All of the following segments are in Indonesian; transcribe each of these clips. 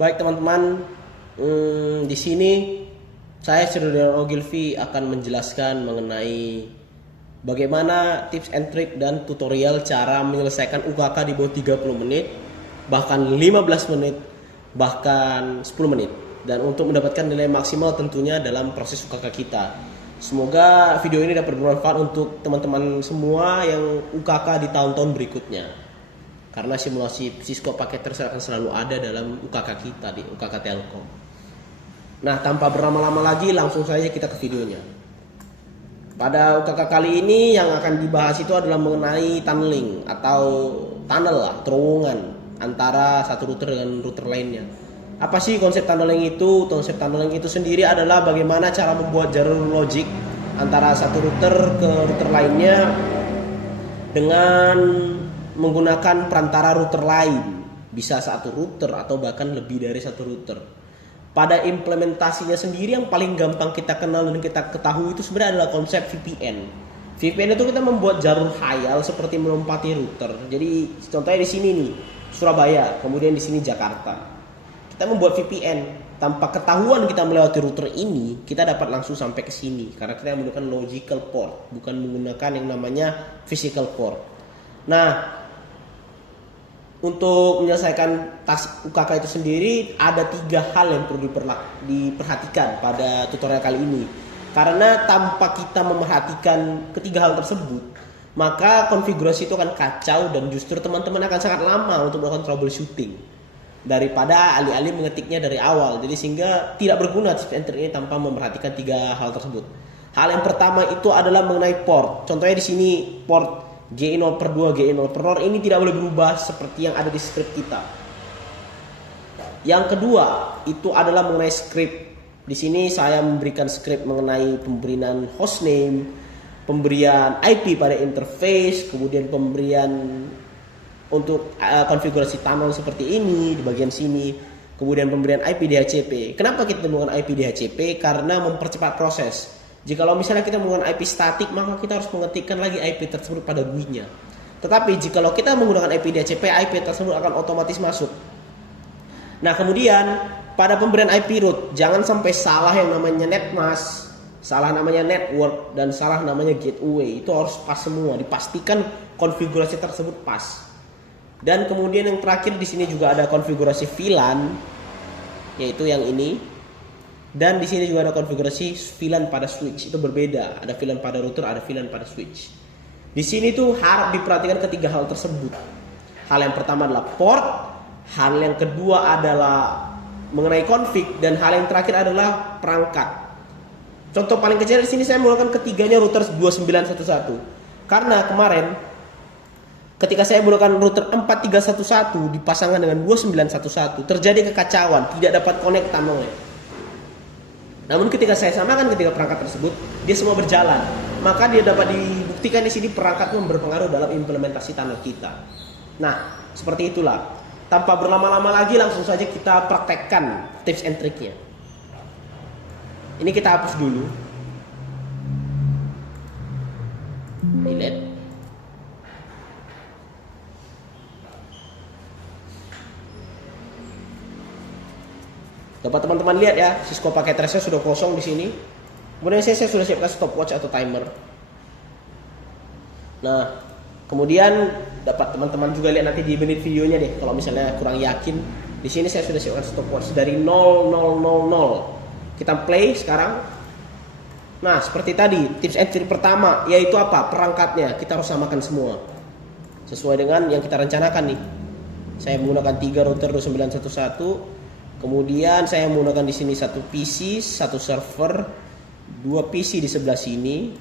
Baik teman-teman, di sini saya Serdar Ogilvy akan menjelaskan mengenai bagaimana tips and trick dan tutorial cara menyelesaikan UKK di bawah 30 menit, bahkan 15 menit, bahkan 10 menit. Dan untuk mendapatkan nilai maksimal tentunya dalam proses UKK kita. Semoga video ini dapat bermanfaat untuk teman-teman semua yang UKK di tahun-tahun berikutnya. Karena simulasi Cisco paket akan selalu ada dalam UKK kita di UKK Telkom. Nah, tanpa berlama-lama lagi langsung saja kita ke videonya. Pada UKK kali ini yang akan dibahas itu adalah mengenai tunneling atau tunnel lah, terowongan antara satu router dengan router lainnya. Apa sih konsep tunneling itu? Konsep tunneling itu sendiri adalah bagaimana cara membuat jalur logik antara satu router ke router lainnya dengan menggunakan perantara router lain, bisa satu router atau bahkan lebih dari satu router. Pada implementasinya sendiri yang paling gampang kita kenal dan kita ketahui itu sebenarnya adalah konsep VPN. VPN itu kita membuat jalur khayal seperti melompati router. Jadi contohnya di sini nih, Surabaya, kemudian di sini Jakarta. Kita membuat VPN, tanpa ketahuan kita melewati router ini, kita dapat langsung sampai ke sini karena kita menggunakan logical port, bukan menggunakan yang namanya physical port. Nah, untuk menyelesaikan tas UKK itu sendiri ada 3 hal yang perlu diperhatikan pada tutorial kali ini. Karena tanpa kita memerhatikan ketiga hal tersebut, maka konfigurasi itu akan kacau dan justru teman-teman akan sangat lama untuk melakukan troubleshooting daripada alih-alih mengetiknya dari awal. Jadi sehingga tidak berguna tips and trick ini tanpa memerhatikan 3 hal tersebut. Hal yang pertama itu adalah mengenai port. Contohnya di sini port GE0/2, GE0/0 ini tidak boleh berubah seperti yang ada di script kita. Yang kedua itu adalah mengenai script. Di sini saya memberikan script mengenai pemberian hostname, pemberian IP pada interface, kemudian pemberian untuk konfigurasi tunnel seperti ini di bagian sini, kemudian pemberian IP DHCP. Kenapa kita menggunakan IP DHCP? Karena mempercepat proses. Jikalau misalnya kita menggunakan IP statik, maka kita harus mengetikkan lagi IP tersebut pada GUI-nya. Tetapi jikalau kita menggunakan IP DHCP, IP tersebut akan otomatis masuk. Nah, kemudian pada pemberian IP root, jangan sampai salah yang namanya netmask, salah namanya network, dan salah namanya gateway. Itu harus pas semua, dipastikan konfigurasi tersebut pas. Dan kemudian yang terakhir di sini juga ada konfigurasi VLAN, yaitu yang ini. Dan di sini juga ada konfigurasi VLAN pada switch, itu berbeda. Ada VLAN pada router, ada VLAN pada switch. Di sini tuh harap diperhatikan ketiga hal tersebut. Hal yang pertama adalah port, hal yang kedua adalah mengenai config, dan hal yang terakhir adalah perangkat. Contoh paling kecil di sini saya menggunakan ketiganya router 2911. Karena kemarin ketika saya menggunakan router 4311 dipasangkan dengan 2911, terjadi kekacauan, tidak dapat connect tunnelnya. Namun ketika saya samakan ketiga perangkat tersebut, dia semua berjalan. Maka dia dapat dibuktikan di sini perangkatnya berpengaruh dalam implementasi tunnel kita. Nah, seperti itulah. Tanpa berlama-lama lagi langsung saja kita praktekkan tips and trick-nya. Ini kita hapus dulu. Delete. Dapat teman-teman lihat ya, Cisco paket trace-nya sudah kosong di sini. Kemudian saya sudah siapkan stopwatch atau timer. Nah, kemudian dapat teman-teman juga lihat nanti di menit videonya deh. Kalau misalnya kurang yakin, di sini saya sudah siapkan stopwatch dari 0000. Kita play sekarang. Nah, seperti tadi, tips and trick pertama yaitu apa? Perangkatnya kita harus samakan semua sesuai dengan yang kita rencanakan nih. Saya menggunakan 3 router 2911. Kemudian saya menggunakan di sini satu PC, satu server, 2 PC di sebelah sini.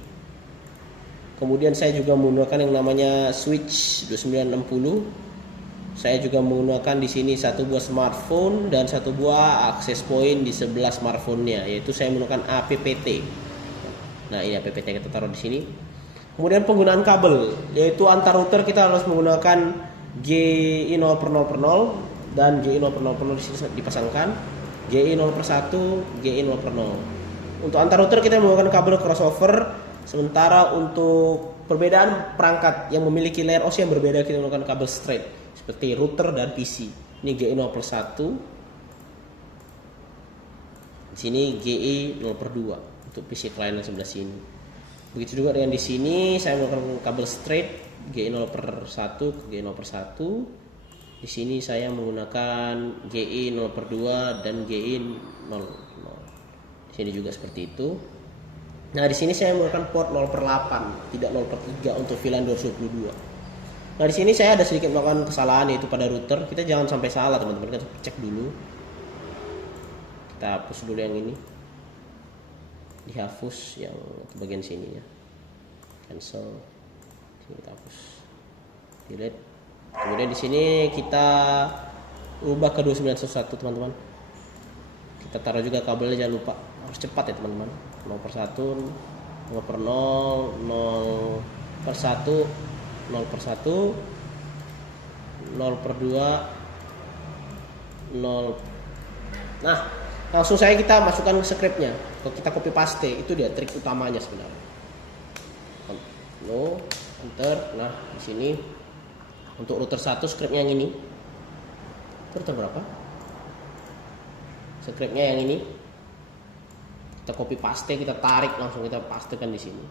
Kemudian saya juga menggunakan yang namanya switch 2960. Saya juga menggunakan di sini satu buah smartphone dan satu buah access point di sebelah smartphone-nya, yaitu saya menggunakan APPT. Nah, ini APPT kita taruh di sini. Kemudian penggunaan kabel, yaitu antar router kita harus menggunakan GE0/0 dan GE0/0 di sini dipasangkan, GE0/1, GE0/0. Untuk antar router kita menggunakan kabel crossover, sementara untuk perbedaan perangkat yang memiliki layer OSI yang berbeda kita menggunakan kabel straight seperti router dan PC. Ini GE0/1, Sini GE 0/2 untuk PC client yang sebelah sini. Begitu juga dengan di sini saya menggunakan kabel straight GE 0/1 ke GE 0/1. Di sini saya menggunakan GE 0/2 dan GE 0. Di sini juga seperti itu. Nah, di sini saya menggunakan port 0/8, tidak 0/3 untuk VLAN 222. Nah, di sini saya ada sedikit melakukan kesalahan yaitu pada router. Kita jangan sampai salah, teman-teman. Kita cek dulu. Kita hapus dulu yang ini. Dihapus yang bagian sini ya. Cancel. Sini kita hapus. Delete. Kemudian di sini kita ubah ke 2911, teman-teman. Kita taruh juga kabelnya, jangan lupa. Harus cepat ya, teman-teman. 0/1, 0/0, 0/1, 0/1, 0/2, 0. Nah, langsung kita masukkan scriptnya. Kalau kita copy paste, itu dia trik utamanya sebenarnya. No, enter. Nah, di sini untuk router 1 scriptnya yang ini. Router berapa? Scriptnya yang ini. Kita copy paste, kita tarik, langsung kita pastekan di sini.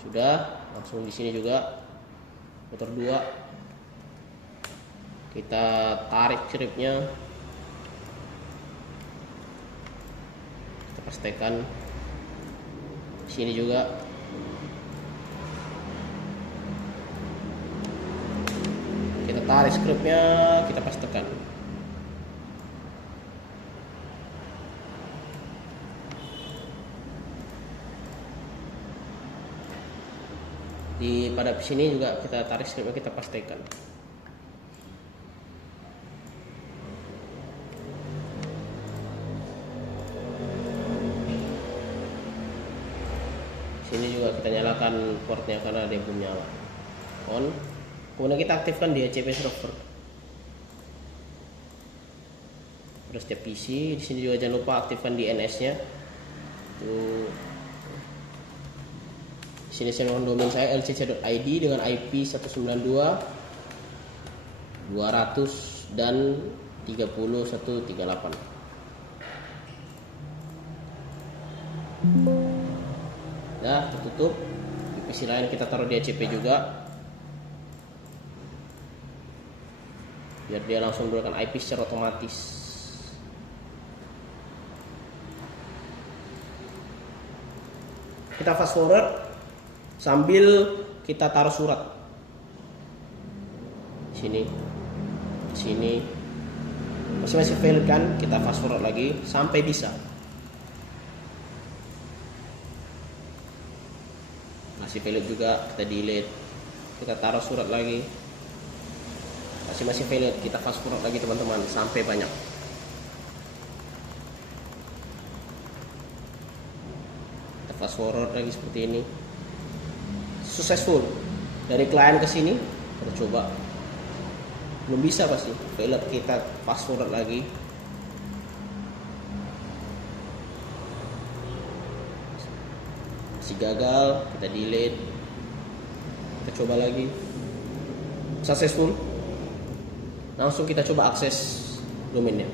Sudah, langsung di sini juga router 2. Kita tarik scriptnya. Kita pastekan di sini juga. Kita tarik scriptnya, kita pastekan. Pada sini juga kita tarik scriptnya, kita pastekan. Sini juga kita nyalakan portnya karena dia belum nyala. On. Kemudian kita aktifkan DHCP server. Pada setiap PC. Di sini juga jangan lupa aktifkan DNS-nya. Tuh. Di sini saya menggunakan domain saya lcc.id dengan IP 192 200 dan 30138. Nah, tertutup. Di PC lain kita taruh DHCP juga. Biar dia langsung menggunakan IP secara otomatis. Kita fast forward sambil kita taruh surat. Sini, sini, masih valid kan? Kita fast forward lagi sampai bisa. Masih valid juga, kita delete. Kita taruh surat lagi. Masih valid, kita fast forward lagi teman-teman sampai banyak. Kita fast forward lagi seperti ini. Successful. Dari klien ke sini, kita coba. Belum bisa pasti. Valid, kita fast forward lagi. Masih gagal, kita delete. Kita coba lagi. Successful. Langsung kita coba akses domainnya.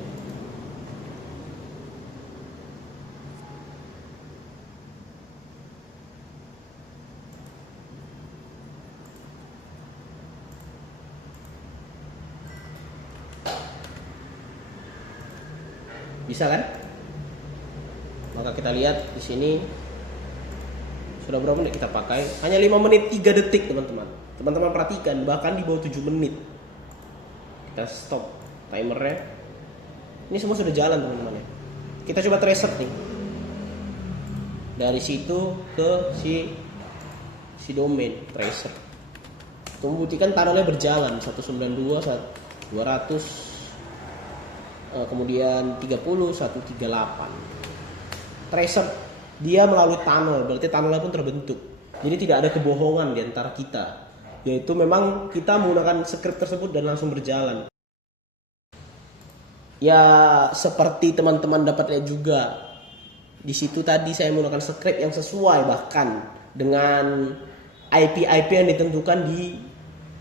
Bisa kan? Maka kita lihat di sini sudah berapa menit kita pakai? Hanya 5 menit 3 detik, teman-teman. Teman-teman perhatikan, bahkan di bawah 7 menit. Kita stop timernya. Ini semua sudah jalan, teman-teman ya. Kita coba tracer nih. Dari situ ke si domain tracer. Untuk membuktikan tunnelnya berjalan 192, 200, kemudian 30, 138. Tracer dia melalui tunnel, berarti tunnelnya pun terbentuk. Jadi tidak ada kebohongan di antara kita. Yaitu memang kita menggunakan script tersebut dan langsung berjalan. Ya seperti teman-teman dapat lihat juga. Di situ tadi saya menggunakan script yang sesuai bahkan dengan IP yang ditentukan di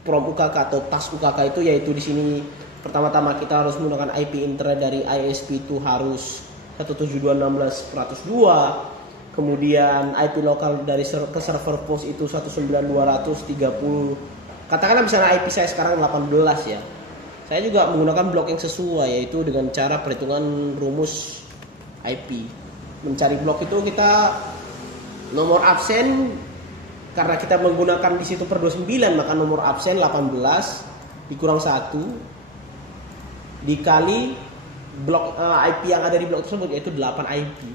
prom UKK atau tas UKK itu, yaitu di sini pertama-tama kita harus menggunakan IP internet dari ISP itu harus 172.16.102. Kemudian IP lokal dari ke server post itu 192.130. Katakanlah misalnya IP saya sekarang 18 ya. Saya juga menggunakan blok yang sesuai, yaitu dengan cara perhitungan rumus IP. Mencari blok itu kita nomor absen, karena kita menggunakan di situ per 29, maka nomor absen 18 dikurang 1 dikali blok IP yang ada di blok tersebut, yaitu 8 IP.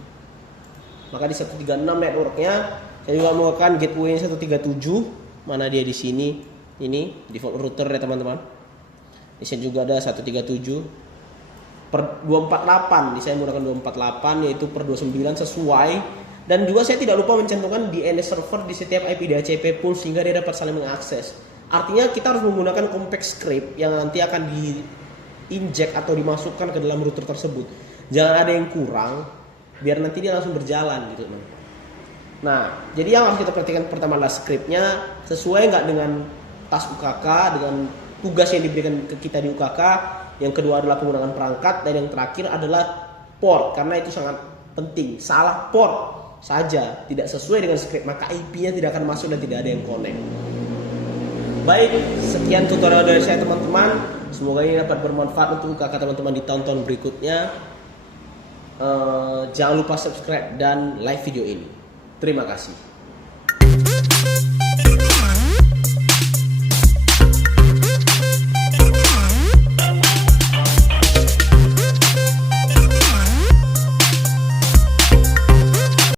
Maka di 136 networknya saya juga menggunakan gateway 137. Mana dia di sini? Ini default router ya teman-teman. Di sini juga ada 137 per 248. Di saya menggunakan 248, yaitu per 29 sesuai. Dan juga saya tidak lupa mencantumkan DNS server di setiap IP DHCP pool sehingga dia dapat saling mengakses. Artinya kita harus menggunakan compact script yang nanti akan di-inject atau dimasukkan ke dalam router tersebut. Jangan ada yang kurang, biar nanti dia langsung berjalan gitu. Nah, jadi yang harus kita perhatikan pertama adalah scriptnya sesuai nggak dengan tas UKK, dengan tugas yang diberikan ke kita di UKK. Yang kedua adalah penggunaan perangkat, dan yang terakhir adalah port, karena itu sangat penting. Salah port saja, tidak sesuai dengan script, maka IP-nya tidak akan masuk dan tidak ada yang connect. Baik, sekian tutorial dari saya teman-teman. Semoga ini dapat bermanfaat untuk UKK teman-teman di tahun-tahun berikutnya. Jangan lupa subscribe dan like video ini. Terima kasih.